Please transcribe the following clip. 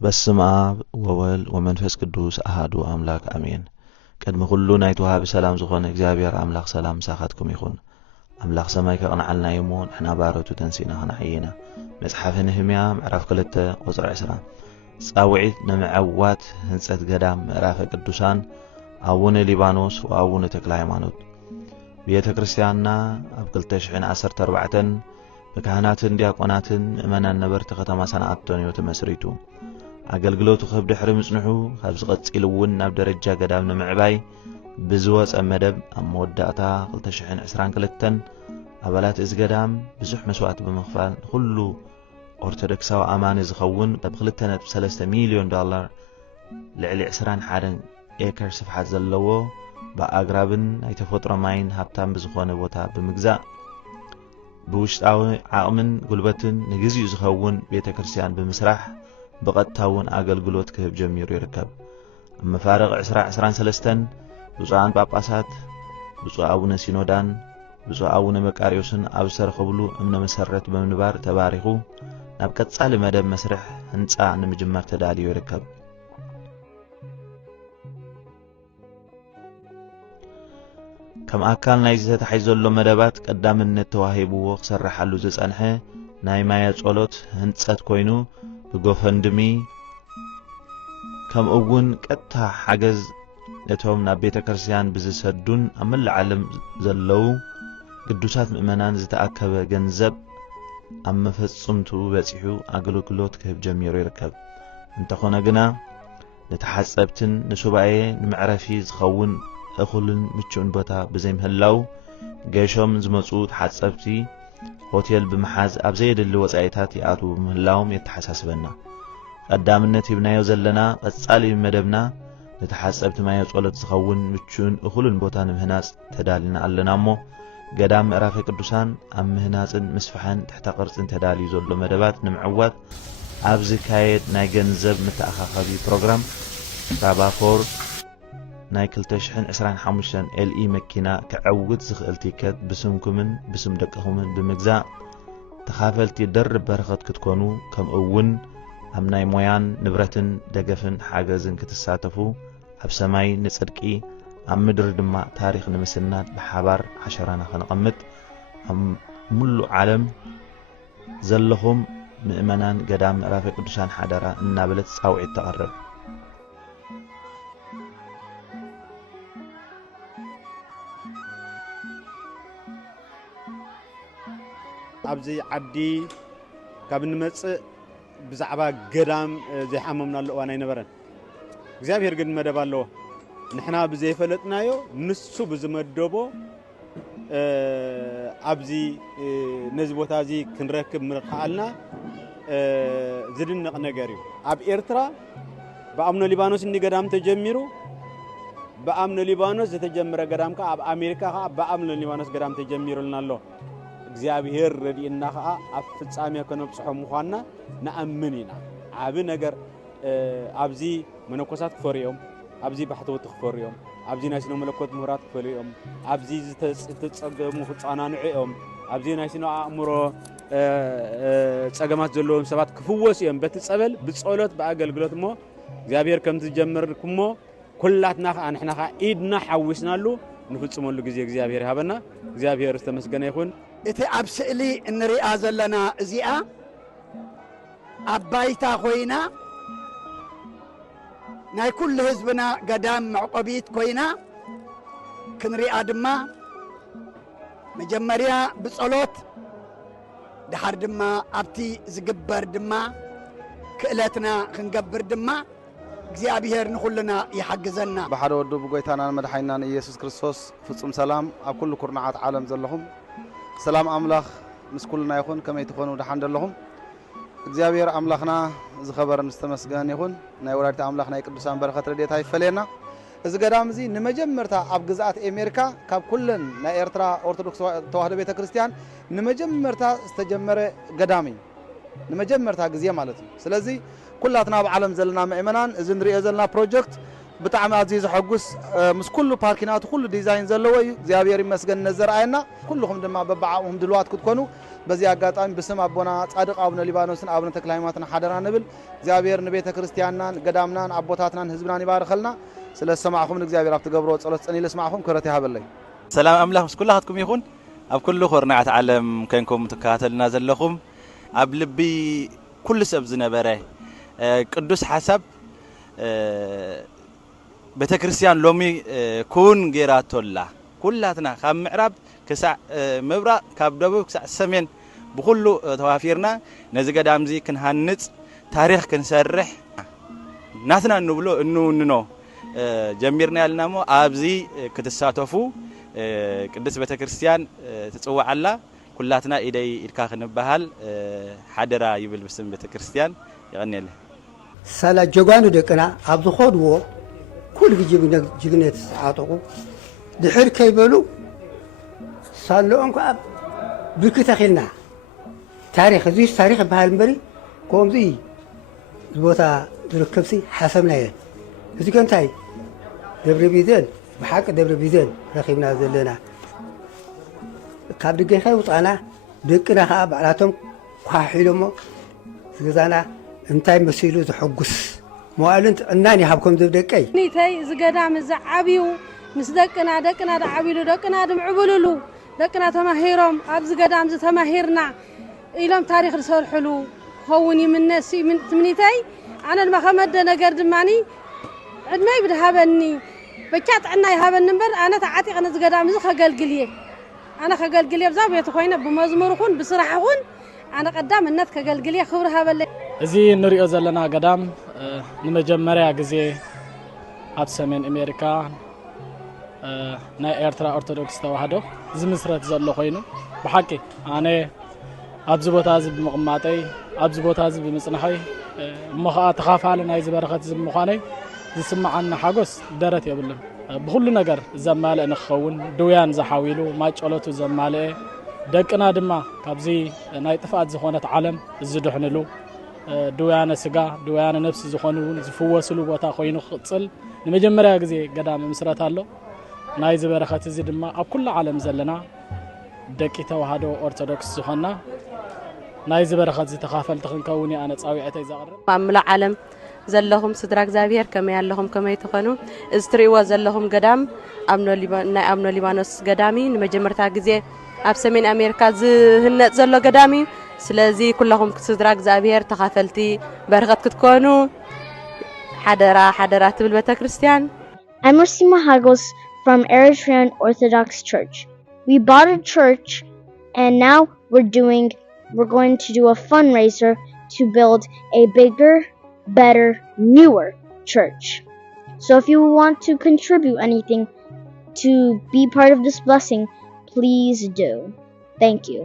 በስመ አብ ወወልድ ወመንፈስ ቅዱስ አሐዱ አምላክ አሜን። ቅድመ ሁሉ ናይ ተዋሃብ ሰላም ዝኾነ እግዚአብሔር አምላክ ሰላም ሳኻትኩም ይኹን። አምላክ ሰማይ ከቕንዓልና እሞ ንሕና ባሮቱ ተንሲና ኽንሐይና። መጽሓፈ ነህምያ ምዕራፍ 2 ቁጽሪ 20 ጻውዒት ንምዕዋት ህንጸት ገዳም ምዕራፈ ቅዱሳን አቡነ ሊባኖስ ወአቡነ ተክለ ሃይማኖት ቤተ ክርስቲያንና ኣብ 2014 በካህናትን ዲያቆናትን ምእመናን ነበርቲ ከተማ ሰንዓቶን እዩ ተመስሪቱ። አገልግሎቱ ከብድሕሪ ምጽንሑ ካብ ዝቐጽል እውን ናብ ደረጃ ገዳም ንምዕባይ ብዝወፀ መደብ ኣብ መወዳእታ 2022 ኣባላት እዚ ገዳም ብዙሕ መስዋዕት ብምኽፋል ኩሉ ኦርቶዶክሳዊ ኣማኒ ዝኸውን ኣብ 2.3 ሚልዮን ዶላር ልዕሊ 21 ኤከር ስፍሓት ዘለዎ ብኣግራብን ናይ ተፈጥሮ ማይን ሃብታም ብዝኾነ ቦታ ብምግዛእ ብውሽጣዊ ዓቕምን ጉልበትን ንግዚኡ ዝኸውን ቤተ ክርስቲያን ብምስራሕ بقطعون አገልግሎት ክህብ ጀሚሩ ይርከብ። መፋረቕ 2023 ብፁዓን ጳጳሳት ብፁዕ አቡነ ሲኖዳን ብፁዕ አቡነ መቃርዮስን ኣብ ዝተረኸብሉ እምነ መሰረት ብምንባር ተባሪኹ ናብ ቀጻሊ መደብ መስርሕ ህንጻ ንምጅመር ተዳልዩ ይርከብ። ከም ኣካል ናይ ዝተታሕይ ዘሎ መደባት ቀዳምነት ተዋሂብዎ ክሰርሓሉ ዝጸንሐ ናይ ማያ ጸሎት ህንጸት ኮይኑ ብጎፈንድሚ ከም እውን ቀጥታ ሓገዝ ነቶም ናብ ቤተ ክርስቲያን ብዝሰዱን ኣብ መላእ ዓለም ዘለው ቅዱሳት ምእመናን ዝተኣከበ ገንዘብ ኣብ መፈጽምቱ በጺሑ ኣገልግሎት ክህብ ጀሚሩ ይርከብ። እንተኾነ ግና ንተሓጸብትን ንሱባኤ ንምዕረፊ ዝኸውን እኹልን ምቹእን ቦታ ብዘይምህላው ገሾም ዝመጹ ተሓጸብቲ ሆቴል ብምሓዝ ኣብ ዘይደሊ ወጻኢታት ይኣቱ ምህላዎም የተሓሳስበና። ቀዳምነት ይብናዮ ዘለና ቀጻሊ መደብና ንተሓጸብቲ ማየ ጸሎት ዝኸውን ምቹእን እኹልን ቦታ ንምህናጽ ተዳሊና ኣለና እሞ ገዳም ምዕራፈ ቅዱሳን ኣብ ምህናጽን ምስፍሐን ትሕተ ቅርጽን ተዳልዩ ዘሎ መደባት ንምዕዋት ኣብ ዝካየድ ናይ ገንዘብ ምትኣኻኸቢ ፕሮግራም ራባፎር ናይ 2025 ኤልኢ መኪና ክዕውት ዝኽእል ቲኬት ብስምኩምን ብስም ደቅኹምን ብምግዛእ ተኻፈልቲ ደርብ በረኸት ክትኮኑ ከምኡ እውን ኣብ ናይ ሞያን ንብረትን ደገፍን ሓገዝን ክትሳተፉ ኣብ ሰማይ ንጽድቂ ኣብ ምድሪ ድማ ታሪኽ ንምስናድ ብሓባር ዓሸራና ኸነቐምጥ ኣብ ሙሉእ ዓለም ዘለኹም ምእመናን ገዳም ምዕራፈ ቅዱሳን ሓደራ እናበለት ጻውዒት ተቐርብ። أبزي عدي كابن مص بزعبا قدام زي حممنا له وانا ينبرن እግዚአብሔር ግን መደብ አለው ንሕና ብዘይ ፈለጥናዮ ንሱ ብዝመደቦ አብዚ ነዚ ቦታ እዚ ክንረክብ ምርኻልና ዝድንቕ ነገር እዩ። ኣብ ኤርትራ በአምኖ ሊባኖስ እንዲ ገዳም ተጀሚሩ በአምኖ ሊባኖስ ዝተጀመረ ገዳም ከ ኣብ አሜሪካ ከ በአምኖ ሊባኖስ ገዳም ተጀሚሩልና ኣሎ። እግዚአብሔር ረዲእና ከ ኣብ ፍጻሜ ከነብጽሖ ምዃንና ነአምን ኢና። ኣብ ነገር አብዚ መነኮሳት ክፈርዮም አብዚ ባሕተወት ክፈርዮም አብዚ ናይ ስነ መለኮት ምሁራት ክፈርዮም አብዚ ዝተጸገሙ ህፃናንዕዮም አብዚ ናይ ስነ አእምሮ ጸገማት ዘለዎም ሰባት ክፍወስ እዮም በቲ ጸበል ብጸሎት በአገልግሎት ሞ እግዚአብሔር ከም ዝጀመርኩሞ ኩላትና ንሕና ኢድና ሓዊስናሉ ንፍጽመሉ ጊዜ እግዚአብሔር ይሃበና። እግዚአብሔር ዝተመስገነ ይኹን። እቲ ኣብ ስእሊ እንሪኣ ዘለና እዚኣ ኣባይታ ኮይና ናይ ኩሉ ህዝብና ገዳም መዕቆቢት ኮይና ክንሪኣ ድማ መጀመርያ ብጸሎት ድሓር ድማ ኣብቲ ዝግበር ድማ ክእለትና ክንገብር ድማ እግዚአብሔር ንኹልና ይሐግዘና። በሓደ ወዱ ብጎይታና መድሓኒና ኢየሱስ ክርስቶስ ፍጹም ሰላም ኣብ ኩሉ ኩርናዓት ዓለም ዘለኹም ሰላም አምላኽ ምስ ኩልና ይኹን። ከመይ ትኾኑ ደሓን ዘለኹም? እግዚአብሔር አምላኽና ዝኸበረን ዝተመስገነ ይኹን። ናይ ወላዲተ አምላኽ ናይ ቅዱሳን በረኸት ረድኤታ ይፈለየና። እዚ ገዳም እዚ ንመጀመርታ ኣብ ግዛኣት ኣሜሪካ ካብ ኩለን ናይ ኤርትራ ኦርቶዶክስ ተዋህዶ ቤተክርስትያን ንመጀመርታ ዝተጀመረ ገዳም እዩ ንመጀመርታ ግዜ ማለት እዩ ስለዚ ኩላትና ኣብ ዓለም ዘለና ምእመናን እዚ ንሪኦ ዘለና ፕሮጀክት ብጣዕሚ ኣዝዩ ዘሐጉስ ምስ ኩሉ ፓርኪናቱ ኩሉ ዲዛይን ዘለዎ እዩ እግዚአብሔር ይመስገን ነዘርአየና ኩልኩም ድማ በባዓኡም ድልዋት ክትኮኑ በዚ አጋጣሚ በስም አቦና ጻድቅ አቡነ ሊባኖስን አቡነ ተክለ ሃይማኖትን ሓደራ ንብል እግዚአብሔር ንቤተ ክርስቲያንናን ገዳምናን አቦታትናን ህዝብናን ይባርኸልና ስለ ሰማዕኹም እግዚአብሔር ኣብቲ ገብሮ ጸሎት ጸኒለ ስማዕኹም ክረት ይሃበለይ ሰላም አምላኽ ምስ ኩላትኩም ይኹን ኣብ ኩሉ ኹርናዓት ዓለም ከንኩም ትከታተልና ዘለኹም ኣብ ልቢ ኩሉ ሰብ ዝነበረ ቅዱስ ሓሳብ ቤተ ክርስቲያን ሎሚ ኩን ጌራቶላ ኩላትና ካብ ምዕራብ ክሳዕ ምብራቅ ካብ ደቡብ ክሳዕ ሰሜን ብኩሉ ተዋፊርና ነዚ ገዳም እዚ ክንሃንጽ ታሪኽ ክንሰርሕ ናትና ንብሎ እንውንኖ ጀሚርና ያልናሞ ኣብዚ ክትሳተፉ ቅዱስ ቤተ ክርስቲያን ትጽዋዓላ ኩላትና ኢደይ ኢድካ ክንበሃል ሓደራ ይብል ብስም ቤተ ክርስቲያን ይቀኒየለ ሳላ ጀጓኑ ደቅና ኣብ ዝኸድዎ كل جبنة عاطقو دحر كيبلو صالو انكو بكتا خلنا تاريخ زيش تاريخ بهالمبري كوم زي زبوتا دركبسي حسبنا يه زي كنتاي دبر بيزن بحق دبر بيزن رخيبنا زلنا كاب دقي خي وطانا دقنا خاب علاتهم كواحيلومو زغزانا انتاي مسيلو تحقس موالنت اناني هابكم دبدقي نيتاي زغدام زعابيو مس دقنا دعابيلو دقنا دمعبللو دقنا تماهيرهم اب زغدام زتماهيرنا إلهم تاريخ رسولحلو خوني من نسي من تمنيتاي انا المخمد نجر دماني عدماي بدهابني بكات عنا يهابن نمبر انا تعاتي انا زغدام ز خغلغليه انا خغلغليه بزاف يتخوينا بمزموركون بصراحكون انا قدام النت خغلغليه خبرها بل ازي نريو زلنا قدام نمجمريا غزي اب سمين امريكا نا ኤርትራ ኦርቶዶክስ ተዋህዶ ዝምስረት ዘሎ ኮይኑ بحقي انا ابز ቦታ ዝ ብምቕማጠይ ابز ቦታ ዝ ብምጽናሐይ መኻ ተኻፋለ ናይ ዝበረኸት ዝምዃነይ ዝስማዓና ሓጎስ ደረት የብልን ብኩሉ ነገር ዘማለ ንኸውን ድውያን ዝሓዊሉ ማጨለቱ ዘማለ ደቅና ድማ ካብዚ ናይ ጥፋት ዝኾነት ዓለም ዝድሕንሉ دويانة سجا دويانة نفس زخانون زفوسلو بوتا خوينو خصل نمجمريا غزي قدام مسرات الله نايز بركات زي دما اب كل عالم زلنا دقي توحدو اورثودوكس زخنا نايز بركات زي تخافل تخنكوني انا صاويعتي زقرب ماملا عالم زلهم سدراك زابير كما يالهم كما يتخنو استريوا زلهم قدام امنو ليبانوس قدامي نمجمرتا غزي اب سمين امريكا زهنت زلو قدامي سلازي كلهم كسدراك زابير تخافلتي برغت كتكونو حدرات بالبيت كريستيان. I'm Rosima Hagos from Eritrean Orthodox Church. We bought a church and now we're going to do a fundraiser to build a bigger, better, newer church. So if you want to contribute anything to be part of this blessing, please do. Thank you.